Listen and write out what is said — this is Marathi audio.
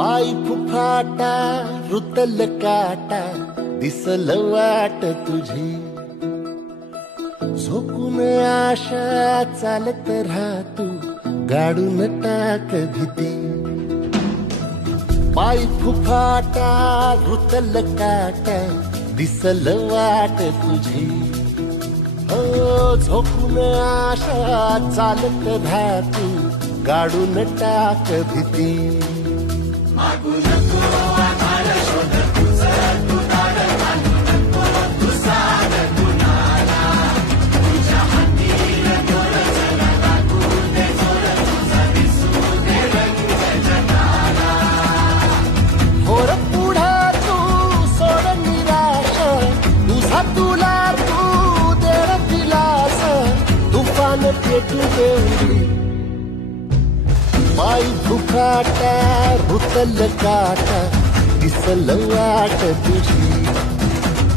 पाय फुफाटा रुतल काटा दिसल वाट तुझी झोपून आशा चालत राहतू गाडून टाक भीती पाय फुफाटा रुतल काटा दिसल वाट तुझी हो झोपून आशा चालत राहतू गाडून टाक भीती मागू नको आधार शोध तुझं तू दाड घालू नको तू साध कुणाला तुझ्या हाती दोर जरा लागू दे जोर तुझा दिसू दे रंग जगाला होर पुढा तू सोड निराश तुझा तुला तू दे दिलास तुफान पेटू दे पाय फुफाटा रुतल काटा दिसल वाट तुझी